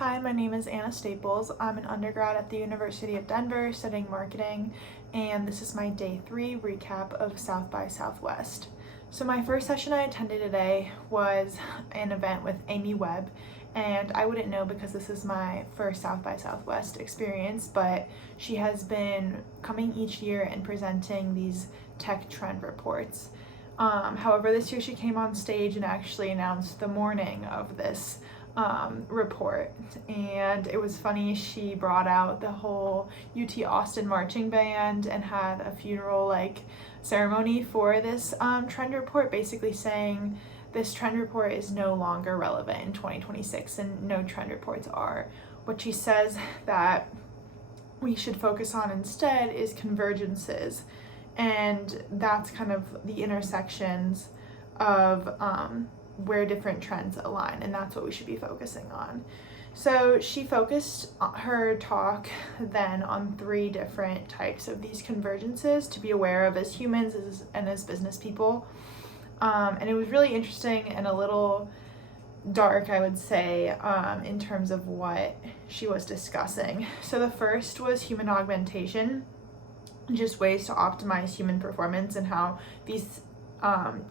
Hi, my name is Anna Staples. I'm an undergrad at the University of Denver studying marketing, and this is my day 3 recap of South by Southwest. So my first session I attended today was an event with Amy Webb, and I wouldn't know because this is my first South by Southwest experience, but she has been coming each year and presenting these tech trend reports. However, this year she came on stage and actually announced the morning of this report, and it was funny. She brought out the whole UT Austin marching band and had a funeral ceremony for this trend report, basically saying this trend report is no longer relevant in 2026 and no trend reports are. What she says that we should focus on instead is convergences, and that's kind of the intersections of where different trends align, and that's what we should be focusing on. So she focused her talk then on 3 different types of these convergences to be aware of as humans and as business people. And it was really interesting and a little dark, I would say, in terms of what she was discussing. So the first was human augmentation, just ways to optimize human performance and how these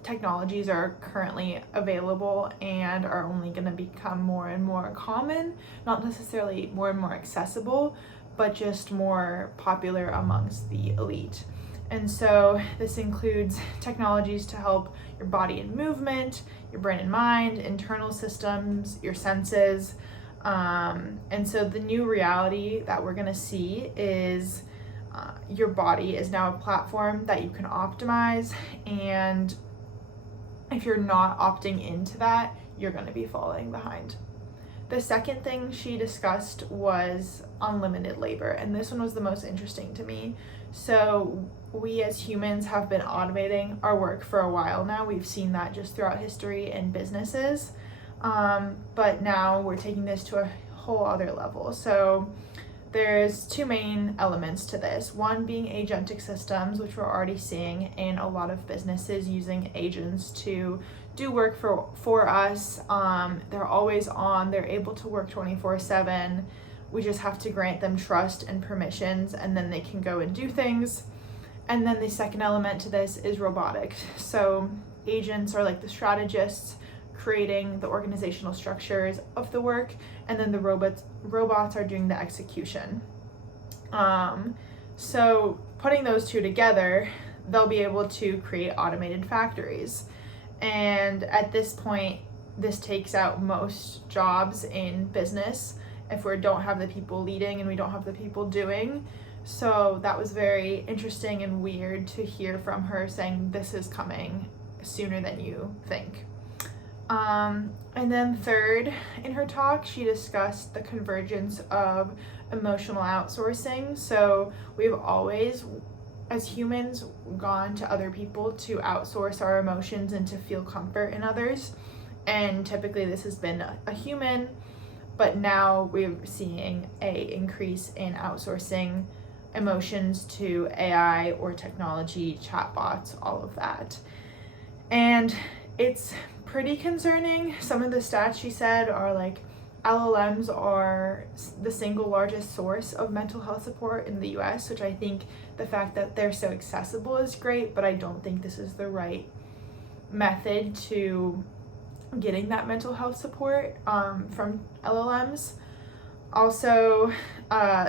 technologies are currently available and are only going to become more and more common, not necessarily more and more accessible, but just more popular amongst the elite. And so this includes technologies to help your body and movement, your brain and mind, internal systems, your senses. And so the new reality that we're going to see is your body is now a platform that you can optimize, and if you're not opting into that, you're going to be falling behind. The second thing she discussed was unlimited labor, and this one was the most interesting to me. So we as humans have been automating our work for a while now. We've seen that just throughout history in businesses, but now we're taking this to a whole other level. So there's 2 main elements to this. One being agentic systems, which we're already seeing in a lot of businesses using agents to do work for us. They're always on, they're able to work 24/7. We just have to grant them trust and permissions, and then they can go and do things. And then the second element to this is robotics. So agents are like the strategists creating the organizational structures of the work, and then the robots are doing the execution. So putting those 2 together, they'll be able to create automated factories. And at this point, this takes out most jobs in business if we don't have the people leading and we don't have the people doing. So that was very interesting and weird to hear from her, saying this is coming sooner than you think. And then third, in her talk, she discussed the convergence of emotional outsourcing. So we've always, as humans, gone to other people to outsource our emotions and to feel comfort in others. And typically this has been a human, but now we're seeing an increase in outsourcing emotions to AI or technology, chatbots, all of that. And it's pretty concerning. Some of the stats she said are like LLMs are the single largest source of mental health support in the US, which I think the fact that they're so accessible is great, but I don't think this is the right method to getting that mental health support from LLMs. Also,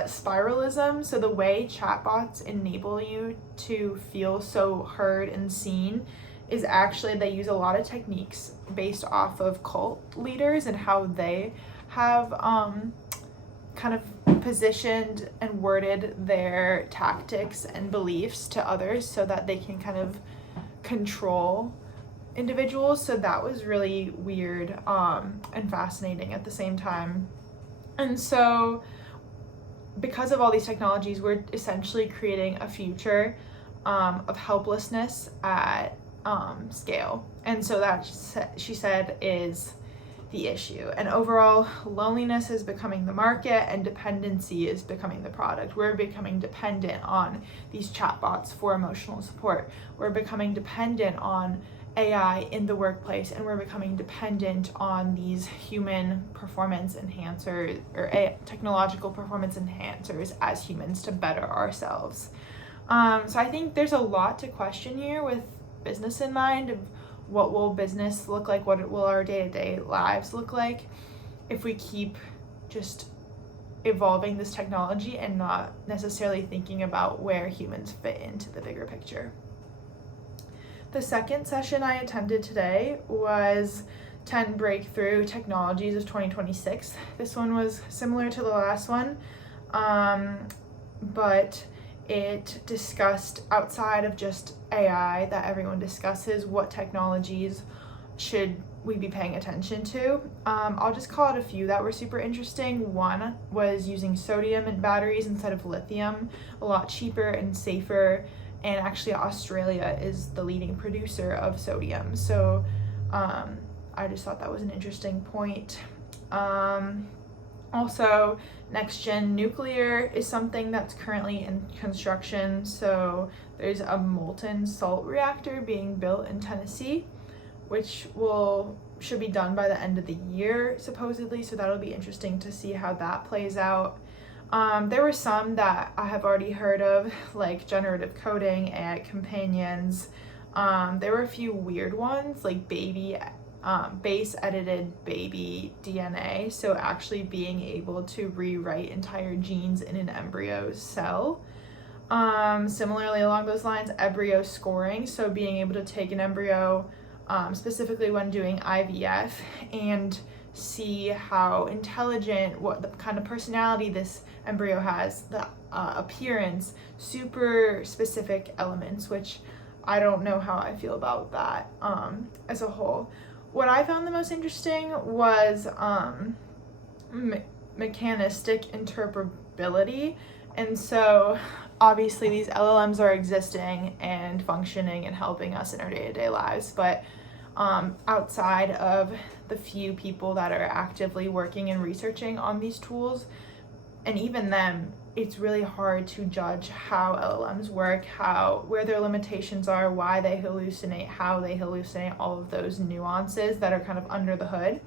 spiralism, so the way chatbots enable you to feel so heard and seen is actually they use a lot of techniques based off of cult leaders and how they have kind of positioned and worded their tactics and beliefs to others so that they can kind of control individuals. So that was really weird and fascinating at the same time. And so because of all these technologies, we're essentially creating a future of helplessness at scale. And so that, she said, is the issue. And overall, loneliness is becoming the market and dependency is becoming the product. We're becoming dependent on these chatbots for emotional support. We're becoming dependent on AI in the workplace, and we're becoming dependent on these human performance enhancers or technological performance enhancers as humans to better ourselves. So I think there's a lot to question here with business in mind of what will business look like, what will our day-to-day lives look like if we keep just evolving this technology and not necessarily thinking about where humans fit into the bigger picture. The second session I attended today was 10 Breakthrough Technologies of 2026. This one was similar to the last one, but it discussed, outside of just AI that everyone discusses, what technologies should we be paying attention to. I'll just call out a few that were super interesting. One was using sodium in batteries instead of lithium, a lot cheaper and safer, and actually Australia is the leading producer of sodium. So I just thought that was an interesting point. Also, next-gen nuclear is something that's currently in construction. So there's a molten salt reactor being built in Tennessee, which should be done by the end of the year, supposedly. So that'll be interesting to see how that plays out. There were some that I have already heard of, like generative coding, AI companions. There were a few weird ones, like base edited baby DNA, so actually being able to rewrite entire genes in an embryo cell. Similarly along those lines, embryo scoring, so being able to take an embryo, specifically when doing IVF, and see how intelligent, what the kind of personality this embryo has, the appearance, super specific elements, which I don't know how I feel about that as a whole. What I found the most interesting was mechanistic interpretability. And so obviously these LLMs are existing and functioning and helping us in our day-to-day lives, but outside of the few people that are actively working and researching on these tools, and even them, it's really hard to judge how LLMs work, where their limitations are, why they hallucinate, how they hallucinate, all of those nuances that are kind of under the hood.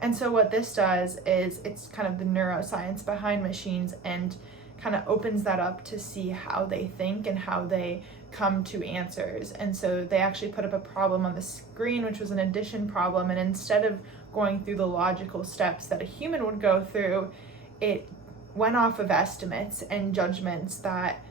And so what this does is it's kind of the neuroscience behind machines and kind of opens that up to see how they think and how they come to answers. And so they actually put up a problem on the screen, which was an addition problem, and instead of going through the logical steps that a human would go through, it went off of estimates and judgments that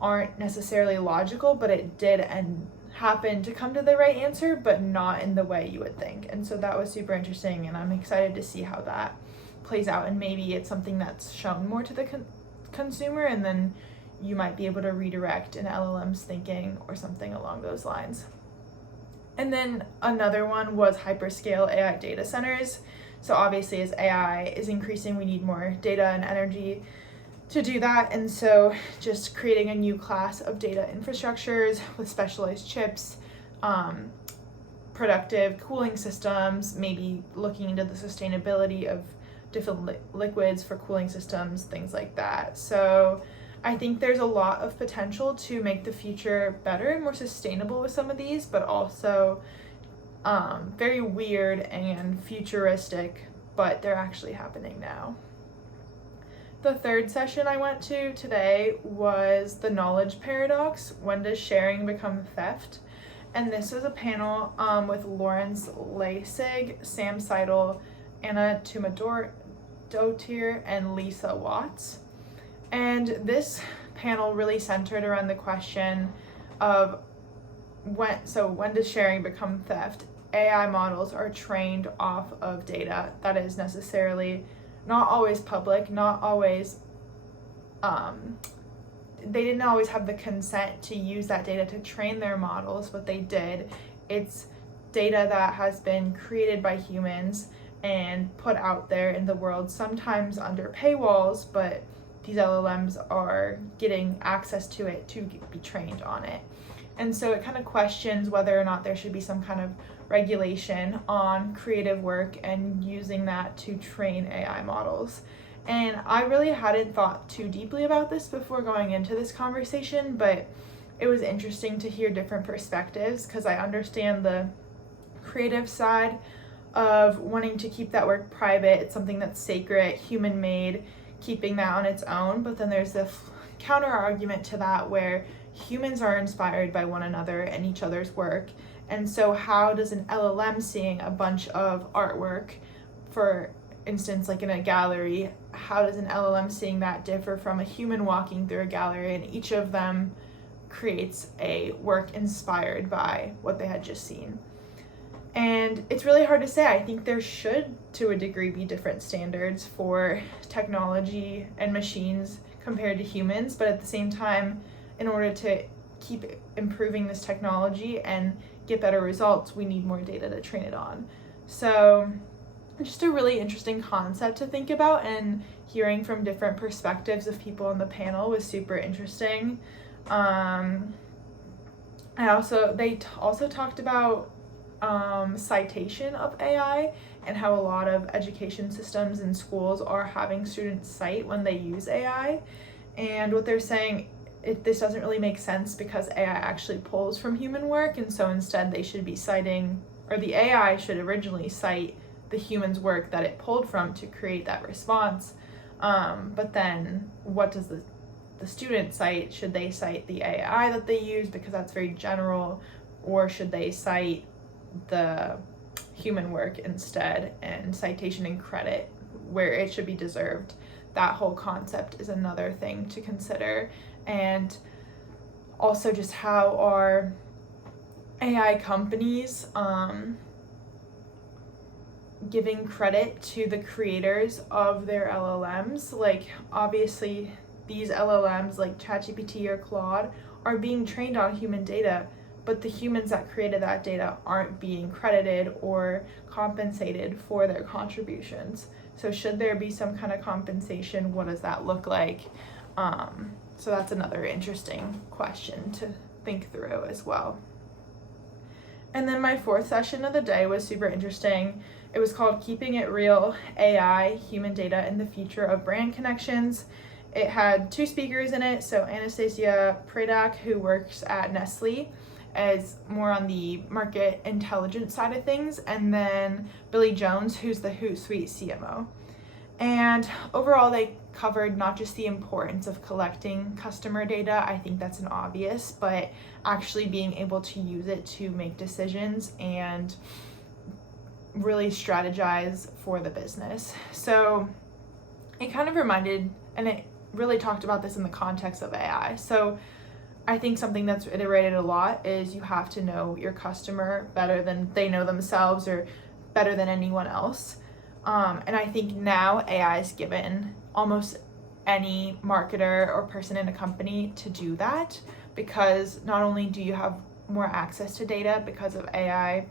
aren't necessarily logical, but it did and happened to come to the right answer, but not in the way you would think. And so that was super interesting, and I'm excited to see how that plays out, and maybe it's something that's shown more to the consumer, and then you might be able to redirect an LLM's thinking or something along those lines. And then another one was hyperscale AI data centers. So obviously as AI is increasing, we need more data and energy to do that. And so just creating a new class of data infrastructures with specialized chips, productive cooling systems, maybe looking into the sustainability of different liquids for cooling systems, things like that. So I think there's a lot of potential to make the future better and more sustainable with some of these, but also very weird and futuristic, but they're actually happening now. The third session I went to today was the knowledge paradox. When does sharing become theft? And this was a panel with Lawrence Leisig, Sam Seidel, Anna Tumadotir, and Lisa Watts. And this panel really centered around the question of when does sharing become theft? AI models are trained off of data that is necessarily not always public, not always, they didn't always have the consent to use that data to train their models, but they did. It's data that has been created by humans and put out there in the world, sometimes under paywalls, but these LLMs are getting access to it to be trained on it. And so it kind of questions whether or not there should be some kind of regulation on creative work and using that to train AI models. And I really hadn't thought too deeply about this before going into this conversation, but it was interesting to hear different perspectives because I understand the creative side of wanting to keep that work private. It's something that's sacred, human made, keeping that on its own. But then there's the counter argument to that where humans are inspired by one another and each other's work. And so how does an LLM seeing a bunch of artwork, for instance, like in a gallery, how does an LLM seeing that differ from a human walking through a gallery, and each of them creates a work inspired by what they had just seen? And it's really hard to say. I think there should, to a degree, be different standards for technology and machines compared to humans, but at the same time, in order to keep improving this technology and get better results, we need more data to train it on. So just a really interesting concept to think about, and hearing from different perspectives of people on the panel was super interesting. They also talked about citation of AI and how a lot of education systems and schools are having students cite when they use AI. And what they're saying, this doesn't really make sense because AI actually pulls from human work, and so instead they should be citing, or the AI should originally cite the human's work that it pulled from to create that response. But then what does the student cite? Should they cite the AI that they use because that's very general, or should they cite the human work instead, and citation and credit where it should be deserved? That whole concept is another thing to consider. And also just how are AI companies giving credit to the creators of their LLMs? Like, obviously these LLMs like ChatGPT or Claude are being trained on human data, but the humans that created that data aren't being credited or compensated for their contributions. So should there be some kind of compensation? What does that look like? So that's another interesting question to think through as well. And then my fourth session of the day was super interesting. It was called Keeping It Real, AI, Human Data, and the Future of Brand Connections. It had two speakers in it. So Anastasia Predak, who works at Nestle, as more on the market intelligence side of things, and then Billy Jones, who's the Hootsuite CMO. And overall, they covered not just the importance of collecting customer data, I think that's an obvious, but actually being able to use it to make decisions and really strategize for the business. So it kind of reminded, and it really talked about this in the context of AI. So I think something that's iterated a lot is you have to know your customer better than they know themselves, or better than anyone else. And I think now AI is given almost any marketer or person in a company to do that, because not only do you have more access to data because of AI,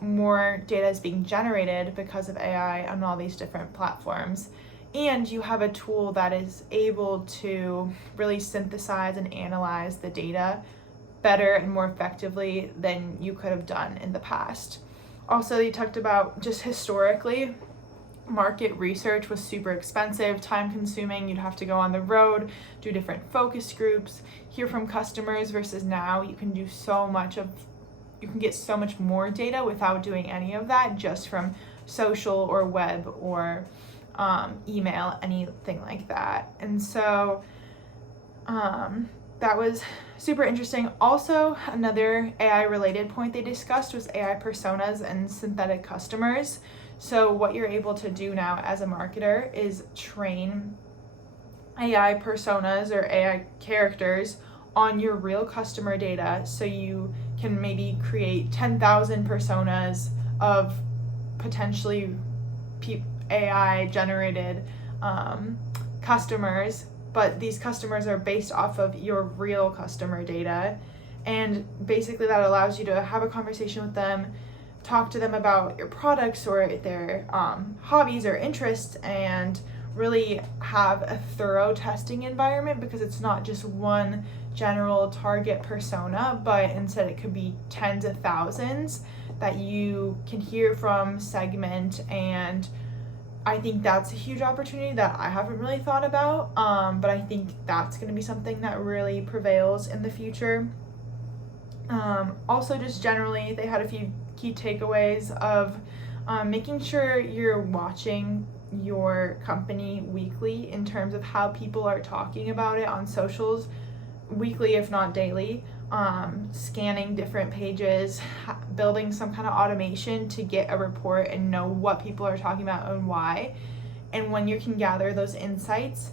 more data is being generated because of AI on all these different platforms, and you have a tool that is able to really synthesize and analyze the data better and more effectively than you could have done in the past. Also, you talked about just historically, market research was super expensive, time consuming. You'd have to go on the road, do different focus groups, hear from customers, versus now you can get so much more data without doing any of that, just from social or web or email, anything like that. And so that was super interesting. Also, another AI related point they discussed was AI personas and synthetic customers. So what you're able to do now as a marketer is train AI personas or AI characters on your real customer data, so you can maybe create 10,000 personas of potentially AI generated customers, but these customers are based off of your real customer data. And basically that allows you to have a conversation with them, talk to them about your products or their hobbies or interests, and really have a thorough testing environment, because it's not just one general target persona, but instead it could be tens of thousands that you can hear from, segment. And I think that's a huge opportunity that I haven't really thought about, but I think that's going to be something that really prevails in the future. Also, just generally, they had a few key takeaways of making sure you're watching your company weekly in terms of how people are talking about it on socials, weekly if not daily, scanning different pages, building some kind of automation to get a report and know what people are talking about and why. And when you can gather those insights,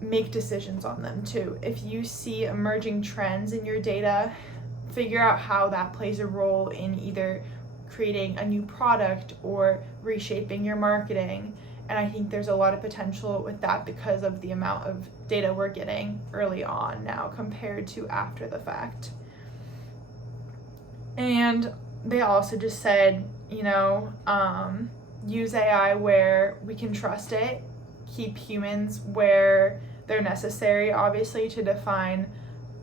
make decisions on them too. If you see emerging trends in your data, figure out how that plays a role in either creating a new product or reshaping your marketing. And I think there's a lot of potential with that because of the amount of data we're getting early on now compared to after the fact. And they also just said, use AI where we can trust it, keep humans where they're necessary, obviously, to define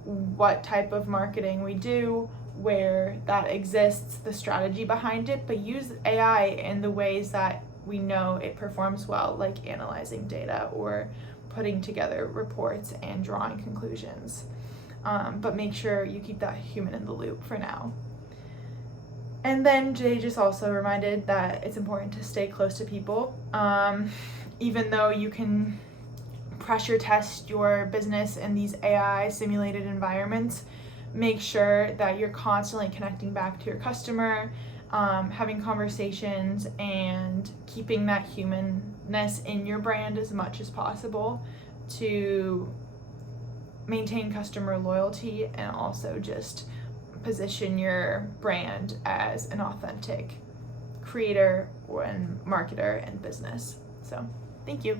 what type of marketing we do, where that exists, the strategy behind it, but use AI in the ways that we know it performs well, like analyzing data or putting together reports and drawing conclusions. But make sure you keep that human in the loop for now. And then Jay just also reminded that it's important to stay close to people. Even though you can pressure test your business in these AI simulated environments, make sure that you're constantly connecting back to your customer, having conversations, and keeping that humanness in your brand as much as possible to maintain customer loyalty and also just position your brand as an authentic creator and marketer and business. So, thank you.